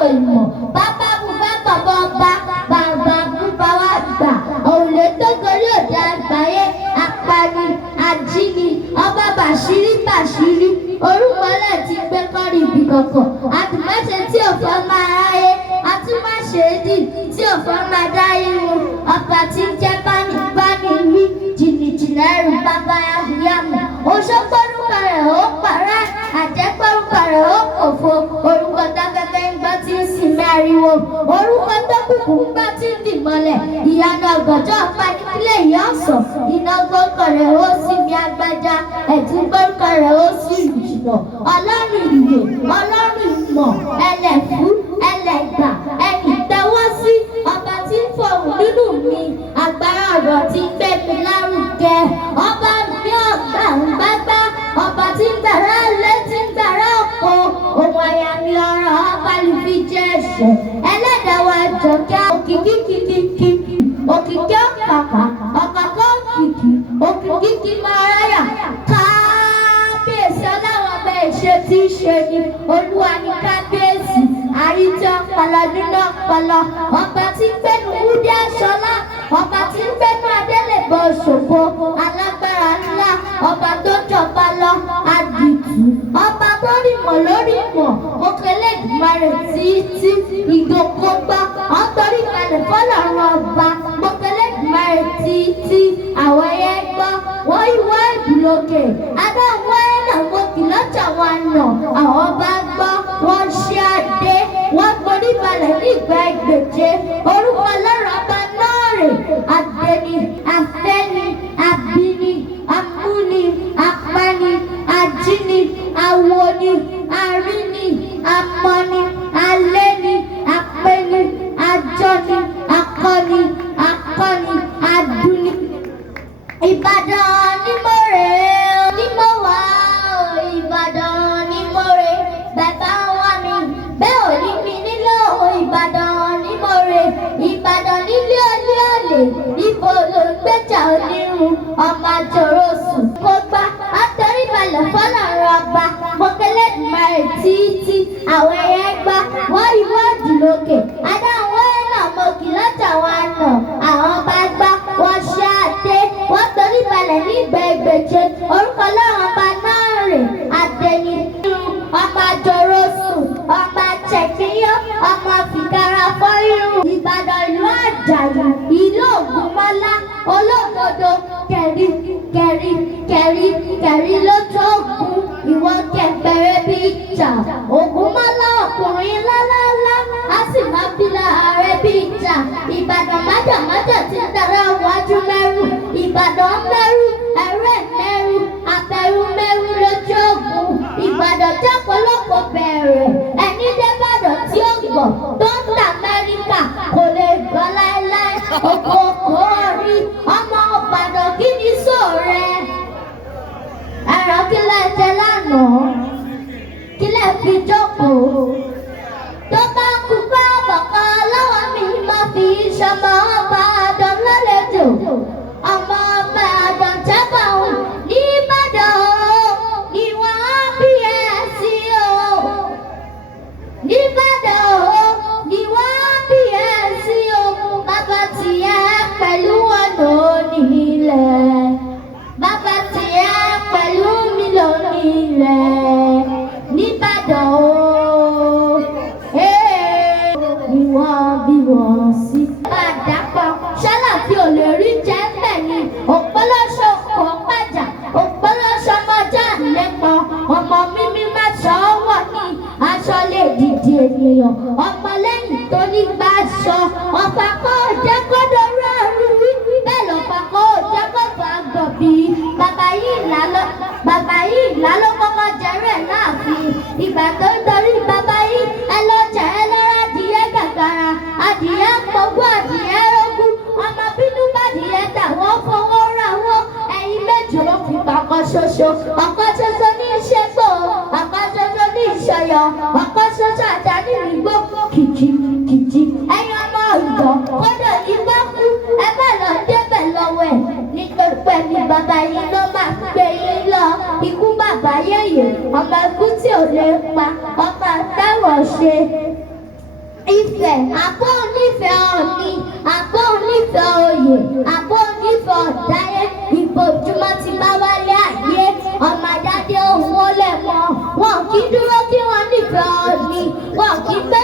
olóko ìmọ̀ bàbá bú bàbá bọ́ba bàbá bú bàwá gbà òòlè tó gorí òde àgbáyé apani ajíni ọba bàṣírí bàṣírí orúkọ náà ti gbé kọ́rí ibi kankan àtúmáṣe tí òfò máa ráyé àtúmáṣe dì tí òfò máa dá irun ọba tí ń jẹ́ báni wí jìnnìjìnnà ẹrù bàbá yàmùyàmù òṣògbórúkọ rẹ̀ ó pàrẹ́ àjẹgbórúkọ rẹ̀ ó kòfo orúkọ dákẹ́kẹ́ ń gbọ́ tí ń sìn mẹ́riwo orúkọ tó kùkù ń gbọ́ tí ń dì mọ́lẹ̀ ìyanu ọ̀gànjọ́ ọ̀pá nípínlẹ̀ ìyá ọ̀sán iná gbórúkọ rẹ̀ ó sì mi agbájá ẹ̀tún gbórúkọ rẹ̀ ó sì jìnnà ọlọ́run ìyè ọlọ́run ìmọ̀ ẹlẹ́fú ẹlẹ́gbà ẹnì tẹ́wọ́ sí ọba tí ń fọ̀hún nínú mi agbára ọ̀rọ̀ tí ń gbé mi lárugẹ ọba mi ọ̀gbà ń gbágbá ọba tí ń gbàrà lé tí ń gbàrà ọ̀pọ̀ ohun àyà mi ọ̀rọ̀ ọba lè fi jẹ́ ẹ̀ṣẹ̀ ẹlẹ́dàá wa jọ̀kẹ́ òkìkí kìkìkì òkìkí ọ̀kàkà ọ̀kàkà òkìkí máa ráyà kábíyèsí ọlọ́run ọba ìṣe tí í ṣe ni olúwa ní kábíyèsí àríjẹ ọpọlọ nínú ọpọlọ ọba tí ń gbẹnu wúdí aṣọlá ọba tí ń gbẹnu adélèbọ òṣogbo alágbára ńlá ọba tó jọba lọ àdìtú ọba tó rímọ̀ lórí ìmọ̀ òkèlè ìgbìmọ̀rẹ̀ títí ìdókògbà ọ̀tọ́rí kalẹ̀ fọlọ́run ọba òkèlè ìgbìmọ̀rẹ̀ títí àwọn ẹyẹ gbọ́ wọ́n ìwọ ìbùlókè adáwọ̀ ẹ̀nà mọ́kì lọ́jà wọn nà àwọn bá gbọ́ wọ́n ṣe àdé wọ́n gbórí balẹ̀ nígbà ìgbèje orúkọ ọlọ́run ọba náà rè àdéni afẹ́ni abíni amúni apani ajíni awoni aríni amọ́ni alẹ́ni apẹ́ni ajọ́ni akọ́ni adúni. Ìbàdàn ni mo rè ó ni mo wà ó Ìbàdàn ni mo rè bàbá wa mi bẹ́ẹ̀ ò ní mi nílò Ìbàdàn ni mo rè Ìbàdàn nílé olé olè ibo ló ń gbẹ́jà onírun ọmọ àjòrò sùn kó gbá àtẹríbalẹ̀ fọlọ́run ọba mọ̀kẹ́lẹ́ ìgbà rẹ̀ títí àwọn ẹ̀yẹ gbá wọ́n ìwọ́ọ̀dì lókè adáwọ̀ ẹ̀ náà mo kì lọ́jà wa nà àwọn bá gbá wọ́n ṣe àdé wọ́n torí balẹ̀ ní ìgbẹ́gbẹ́jẹ orúkọ ọlọ́run ọba náà rè àdéni ọmọ àjòrò sùn ọmọ àjẹkíyọ́ ọmọ fìkàrà fọ́írù Ìbàdàn ìlú Àjàyí ìlú Ògúnmọ́lá olódodo kẹ̀rí lójú ògún ìwọ kẹgbẹ̀rẹ̀ bí ìjà Ògúnmọ́lá ọkùnrin lálálá á sì máa bí láàárẹ̀ bí ìjà Ìbàdàn májàmájà ti ń dára wájú mẹ́rù Ìbàdàn mẹ́rù ẹ̀rẹ́ mẹ́rù àbẹ̀rù mẹ́rù lójú ògún Ìbàdàn jẹ́ ọ̀pọ̀lọpọ̀ bẹ̀rẹ̀ ẹni débàdàn tí ó gbọ̀ tó ń ta Amẹ́ríkà kò lè gbọ́ láéláé òkòkò rí ọmọ Ìbàdàn kí ni sóòrẹ́ ẹ̀rọ kílẹ̀ jẹ lánàá kílẹ̀ fi jókòó tó bá kú bá bàbá lọ́wọ́ mi máa fi ṣọmọ ọba àdán lálejò ọmọ ọba àdán jábọ̀ òun ní Ìbàdàn ni wọ́n á bí ẹ sí o ní Ìbàdàn ni wọ́n á bí ẹ sí o bàbá tiẹ̀ pẹ̀lú ọ̀nà onílẹ̀ bàbá tiẹ̀ pẹ̀lú mi lónílẹ̀ n'Ìbàdàn ni wọ́n bí wọ́n sí. Àdàpọ̀ ṣáláfí ò lè rí jẹ́ bẹ́ẹ̀ ni òpólóṣó kò pàjà òpólóṣó mọ́jà lẹ́pọ̀ ọmọ mímí má ṣọ́wọ́ ní aṣọ lè dìde ènìyàn ọmọ lẹ́yìn tó ní gbà aṣọ ọ̀pá kó jẹ́ kó dorí ẹrú wí bẹ́ẹ̀ lọ́pá kó jẹ́ kó fà gọ̀bì bàbá yìí lálọ́ kọ́kọ́ jẹ́rẹ̀ láàfin ìgbà tó ń dorí bàbá yìí ẹ lọ jẹ́ ẹ lọ́rọ̀ adìyẹ gàgàrà adìyẹ pọ̀gbọ́ adìyẹ rógún ọmọ bínú bàdìyẹ dà wọ́n fọwọ́ ra wọ́n ẹ̀yin méjì ló fi pàkọ́ ṣoṣo ọ̀kan ṣoṣo ní ìṣègbò ọ̀kan ṣoṣo ní ìṣọ̀yọ̀ ọ̀kan ṣoṣo àdáni ìgbó kìkì ẹ̀yin ọmọ ìgbọ̀ kódò ní bá kú ẹ má lọ débẹ̀ lọ́wọ́ ẹ̀ nítorí pé ní bàbá yìí ló máa gbé yín lọ ikú bàbá yẹ̀yẹ̀ ọmọ ikú tí ò lè pa ọmọ àtàwọ̀ ṣe Ifẹ̀, àbó onífẹ̀ẹ́ Ọ̀ọ̀ni, àbó onífẹ̀ẹ́ oyè, àbó onífẹ̀ẹ́ ọ̀dáyé, ìbòjúmọ́ ti bá wálé ayé, ọmọ àdáde ohun ó lẹ̀ mọ́, wọn kì í dúró kí wọ́n nífẹ̀ẹ́ Ọ̀ọ̀ni, wọn kì í gbé